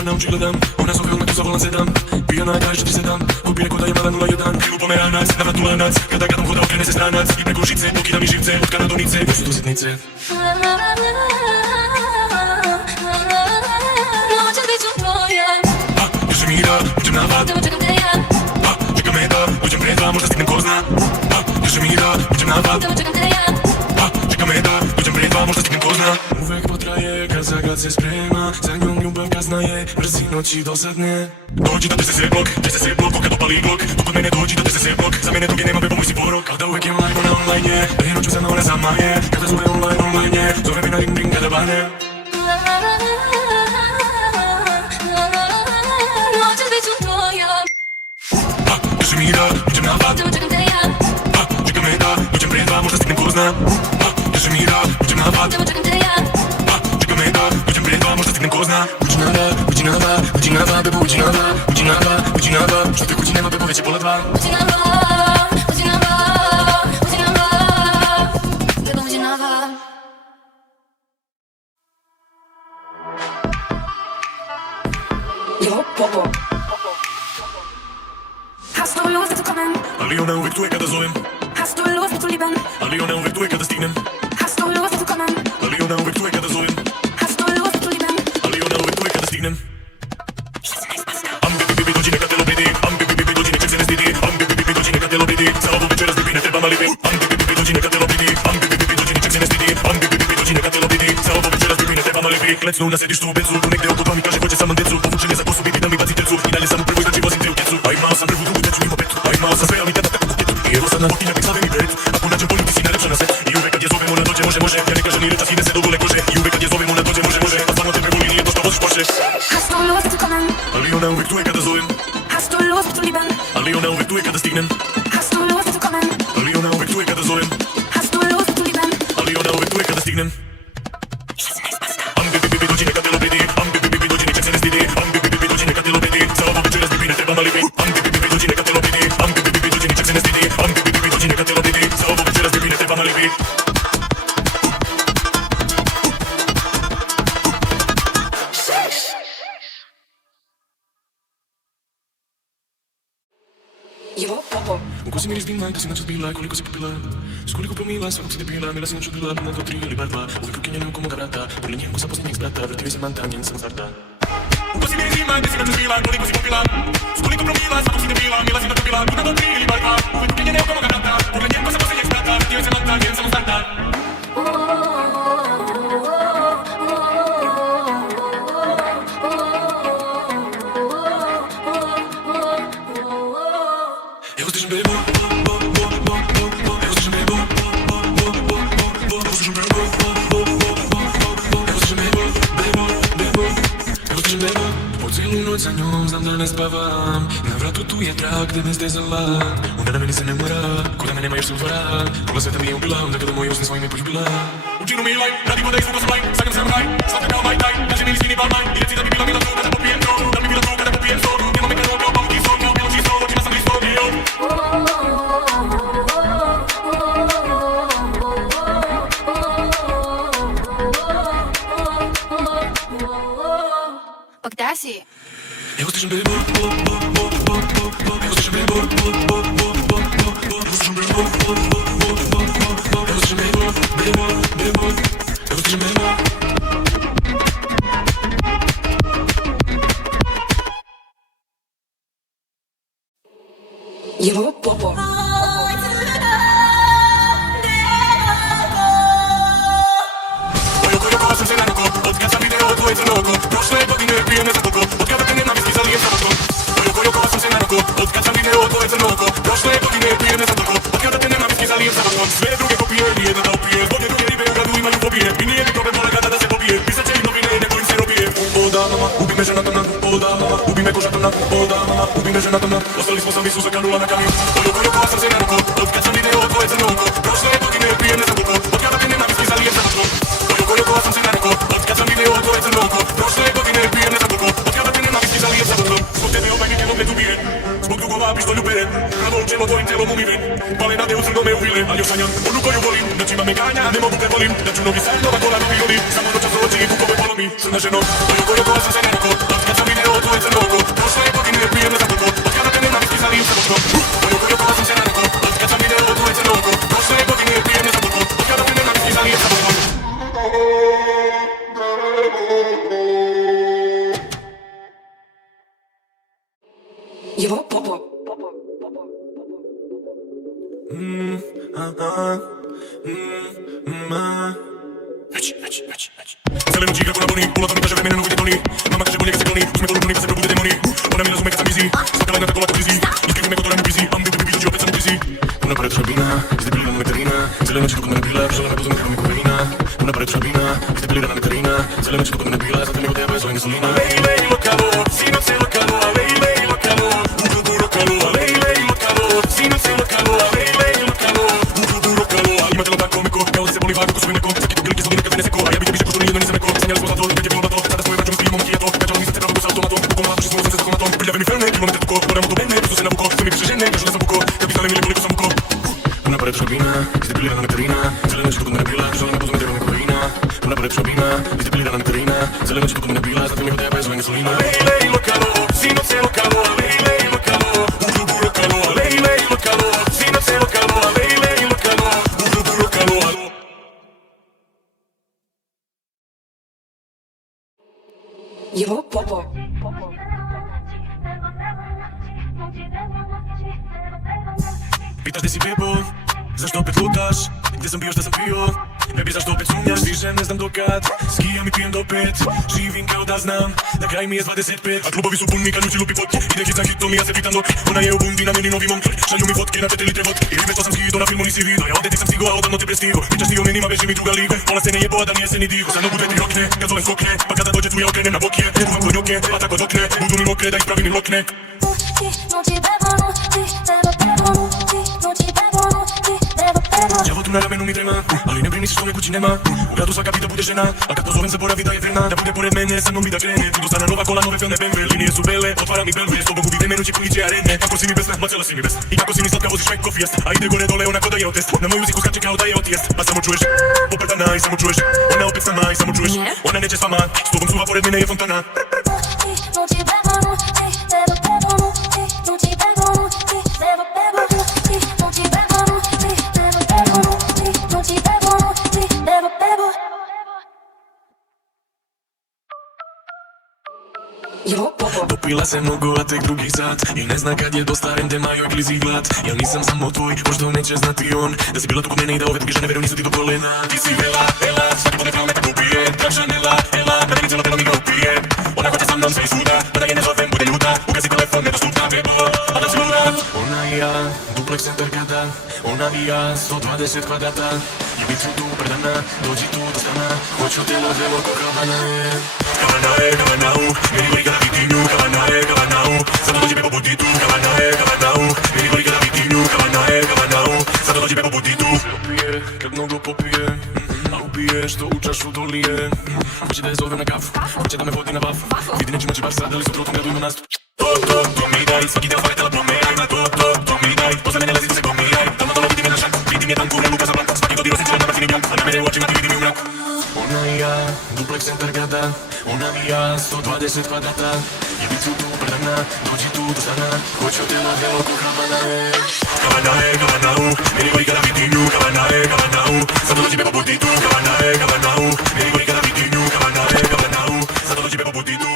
Ja nauči gledam, ona zove odmah tu za volan sedam. Pijana je kaže 37, od bile koda je mala 01. Krivu pomeranac, na vratu lanac, kada gledam hoda okrene se stranac. I preko žice, dokida mi živce, od kanadonice, još su tu sitnice. Noćas bit ću tvoja. Još mi da, uđem na vat. Tamo čekam te ja. Čekam me da, uđem pred dva, možda stignem ko zna. Još mi da, uđem na vat. Tamo čekam te ja. Čekam me da, uđem pred dva, možda stignem ko zna. Uvek potraje, kad se sprema. Za njom ljubav kazna je, brzi noći dosadne. Dođi da te se sve blok, kad opali glok. Kod mene dođi da te se sve blok, za mene drugi nema bebo moj si porok. Kada uvek je live, ona online je, da je noću za ona sama je. Kada zove online je, zove me na ring ring kada bane. Noćas bit ću tvoja. Još mi da, uđem na vat. Tamo čekam te ja. Čekam me da, uđem pred dva, možda stignem ko zna. Još mi da, uđem na vat. Tamo čekam te ja. Čekam me da, uđem pred dva, možda stignem ko zna. Uđi na dva, bebo uđi na dva. Što te kući nema, bebo već je pola dva. Uđi na dva. Bebo uđi na dva. Jo, Popo. Hast du Lust zu kommen? Ali ona uvek tu je kada zovem. Hast du Lust zu lieben? Ali ona uvek tu je kada stignem. Hast du Lust zu kommen? Ali ona uvek tu je kada zovem. Hast du Lust zu lieben? Ali ona uvek tu je kada stignem. Ambi bibi dođi neka te lobidi. Ambi bibi dođi neka se ne stidi. Ambi bibi dođi neka te lobidi. Za ovo večeras bibi ne treba malibi. Ambi bibi dođi neka te lobidi. Ambi bibi dođi neka se ne stidi. Ambi bibi dođi neka te lobidi. Za ovo večeras bibi ne treba malibi. Klecnu na sedištu u benzu. Tu negde oko dva mi kaže hoće sa mnom decu. Povučen je za kosu bibi da mi baci tercu. I dalje sam u prvoj znači vozim te u kecu. A imao sam prvu drugu teću ima petu. A imao sam sve ali tada tako kuketu. I evo sad na bokinja bih slave mi pred. Ako nađem polju ti si najlepša na svet. I uvek kad je zovem ona dođe može. Ja ne kažem ni ruta sine se do gole kože. I uvek kad je zovem ona dođe može. A stvarno tebe voli nije to što voziš Porsche. Hast du Lust zu kommen? Ali ona uvek tu je kada zovem. Hast du Lust zu lieben? Ali ona uvek tu je kada stignem. Hast du Lust zu kommen? Ali ona uvek tu je kada zovem. Hast du Lust zu lieben? Ali ona uvek tu je kada stignem. Ambi bibi dođi neka te lobidi. Ambi bibi dođi neka se ne stidi. Ambi bibi dođi neka te lobidi. Za ovo večeras bibi ne treba malibi. Ambi bibi dođi neka te lobidi. Ambi bibi dođi neka se ne stidi. Ambi bibi dođi neka te lobidi. Za ovo večeras bibi ne treba malibi. Jo, Popo. U kosi miris dima, da si noćas bila, koliko si popila. S koliko promila, svakog si debila, mila si noću bila, na 2, 3 ili bar 2. Uvek ruke njene oko moga vrata, pored njen kosa posljednjeg sprata, vrti se manta, njen sam starta. U kosi miris dima, da si noćas bila, koliko si popila. S koliko promila, svakog si debila, mila si noću bila, na 2, 3 ili bar 2. Uvek ruke njene oko moga vrata, pored njen kosa posljednjeg sprata, vrti se manta, njen sam starta. Evo stižem bebo, evo stižem bebo, evo stižem bebo, evo stižem bebo, evo stižem bebo. Po celu noć za njom znam da ne spavam. Na vratu tu je trag gde me zdezala. Ona na meni se ne mora, ko da me nema još se utvara. Pola sveta mi je ubila, onda kada moje usne svojim je poljubila. Učinu mi laj, radi voda i zvuka sam laj. Sagam sam raj, slavka kao maj taj. Kaže mi skini balmaj, i reci da bi bila mila tu kada popijem to. Da bi bila tu kada popijem so. Nema me kada kao pauti so, kao bilo čisto, očima sam listo. Когда си? Evo stižem bebo, evo stižem bebo, evo stižem bebo, evo stižem bebo, evo stižem bebo. Jo, Popo. Ojokojokova sam se nanoko, od kad sam video tvoje crno oko. Prošle godine pijem ne za toliko, od kada te nenavisti zalijem za oko. Ojokojokova sam se nanoko, od kad sam video tvoje crno oko. Prošle godine pijem ne za toliko, od kada te nenavisti zalijem za oko. Sve druge kopije, nijedna da opije, zbog druge ribe u gradu imaju fobije. I nije mi problem pola kada da se popije, pisat će i novine, neko im se robije. O da mama, ubi me žena tamna, o da mama, ubi me koža tamna, o da mama, ubi me žena tamna. Ostali smo sami suza kanula na kamiju. Ojokojokova sam se nanoko, od kad sam video tvoje crno oko. Prošle godine pijem ne za toliko, od kada te nenavisti zalijem za oko. Ojokojokova sam se nanoko, od kad sam video tvoje crno oko. Prošle godine pijem ne za toliko, od kada te nenavisti zalijem za oko. Zbog tebe ovaj mi tjelom ne tubije, zbog drugova pištolju bere. Rado čelo tvojim telom umiren, pale nade u crno me uvile. Ali još sanjam onu koju volim, noćima me ganja, ne mogu prevolim. Da ću novi san, nova kola, novi oli, samo noćas oči i kukove polomi. Crna ženo, ojokojokova sam se nanoko, od kad sam video Zeleno ci kako na boni, pola to mi kaže vremena novi detoni. Mama kaže bolje kad se kloni, uzme to ruku pa se probude demoni. Ona mi razume kad sam busy, svaka lajna tako lako blizi. Iskrivi me kod rani busy, am bi dođi opet sam u krizi. Una pared šabina, izdepilirana veterina. Zeleno ci kako me nabila, žele me pozove kako mi kokaina. Una pared šabina, izdepilirana veterina. Zeleno ci kako me nabila, zato mi vode bez ove gasolina. Lej, lej, lokalo, sinoć je lokalo, lej, lej, lokalo. U klubu lokalo, lej, lej, lokalo, sinoć je lokalo, lej, lej, lokalo. U klubu lokalo, ima telo tako meko, kao da se boli vagu ko svoj neko. Svaki pogilike zvodine kad ne seko, a ja vidim više pošto nijedno nisam neko. Sanjali smo zato, već je bilo na to, sada svoje vraćamo spijemo kijato. Kačalo nisam se pravdu s automatom, bukom mladu, što smo sam se s automatom. Prljave mi felne, kilometre tuko, moramo do mene, brzo se navuko. Sve mi piše žene, kažu ne sam buko, da bi znali mi koliko sam buko. Una pared šabina, izdepilirana veterina. Zeleno ci kako me nabila, žele me pozove kako mi kokaina. Una pared šabina, izdepilirana veterina. Zeleno ci kako me nabila, zato mi vode bez ove gasolina. Lej, lej, lokalo, sinoć je lokalo, lej, lej, lokalo. U klubu lokalo, lej, lej, lokalo, sinoć je lokalo, lej, lej, lokalo. U klubu lokalo. Его попо. Pitaš gdje si bebo, zašto opet lutaš? Gdje sam bio, šta sam pio? Ne bi zašto opet sumnjaš, više ne znam dokad. Skijam i pijem do 5, živim kao da znam da kraj mi je s 25. A klubovi su puni kad ljudi lupi fotke. Ide hit za hitom i ja se pitam dok ona je u bundi na meni novi monkler. Šalju mi fotke na 4 litre vodke. I ribe što sam skido na filmu nisi vidio. Ja ovdje ti sam stigo, a odavno te prestigo. Pričaš ti o menima, beži mi druga liga. Pola scene jebo, a da nije se ni digo. Za nogu 2-3 rokne, kad zovem skokne. Pa kada dođe tu ja okrenem na bokje. Ne duvam konjoke, pa tako dokne. Budu mi mokre da ih pravim i lokne. Đavo tu na ramenu mi trema, ali ne brini se što ove kući nema. U gradu svaka bi da bude žena, a kad pozovem zaboravi da je vremena. Da bude pored mene, sa mnom bi da krene. Tu dostana nova kola, nove filme BMW. Linije su bele, otvara mi belve. S tobom gubi vremenu, će puniće arene. Kako si mi besna, macela si mi besna. I kako si mi slatka, voziš švajk kofijest. A ide gore dole, onako da je otest. Na moju ziku skače kao da je otijest. Pa samo čuješ, poprdana i samo čuješ. Ona opet sama i samo čuješ. Ona neće s vama, s tobom suva pored mene je fontana. Его попо. Popila se mnogo, a tek drugih sat. I ne zna kad je dosta rendema, joj klizi glad. Jel nisam samo tvoj, možda neće znati on. Da si bila tu kod mene i da ove druge žene veru nisu ti do kolena. Ti si vela, ela, svaki put nekao me tako upije. Drag Chanela, ela, na meni cijelo telo mi ga upije. Ona hoće sa mnom sve i svuda, pa da je ne zovem, bude ljuta. Ugazi telefon, nedostupna bebo, a da si luda. Ona i ja, duplex centar grada. Ona i ja, 120 kvadrata. I bit ću tu predana, dođi tu do stana. Hoću telo ko Havana je. Havana je, Havanau, meni gori kada vidim nju. Havana je, Havanau, sada dođi bebo budi tu. Havana je, Havanau, meni gori kada vidim nju. Havana je, Havanau, sada dođi bebo budi tu. Popije, kad mnogo popije, a upije što u čašu dolije. Hoće da je zovem na kafu, hoće da me vodi na vafu. Vidi neću moći bar sad, ali sutra u tom gradu ima nastup. To mi daj, svaki deo fare tela promenaj. To mi daj, posle mene lezi se gomilaj. Tamo dole vidi me na šanku, vidi mi je tanku, ne luka za blanka. Svaki dodir osjećaj na brzini bjanka, a na mene u očima ti vidi mi u mraku. Ona i ja, duplex centar grada. Ona i ja, 120 kvadrata. I bit ću tu predana, dođi tu do stana. Hoću telo ko Havana je. Havana je, Havanau, meni gori kada vidim nju. Havana je, Havanau, sada dođi bebo budi tu. Havana je, Havanau, meni gori kada vidim nju. Havana je, Havanau, sada dođi bebo budi tu.